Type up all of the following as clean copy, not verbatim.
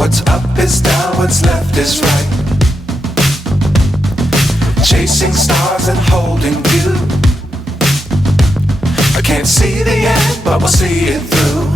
What's up is down, what's left is right. Chasing stars and holding you. I can't see the end, but we'll see it through.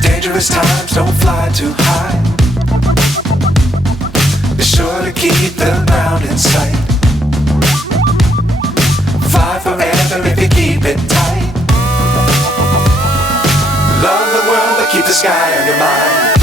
Dangerous times, don't fly too high. Be sure to keep the ground in sight. Fly forever if you keep it tight. Love the world, but keep the sky on your mind.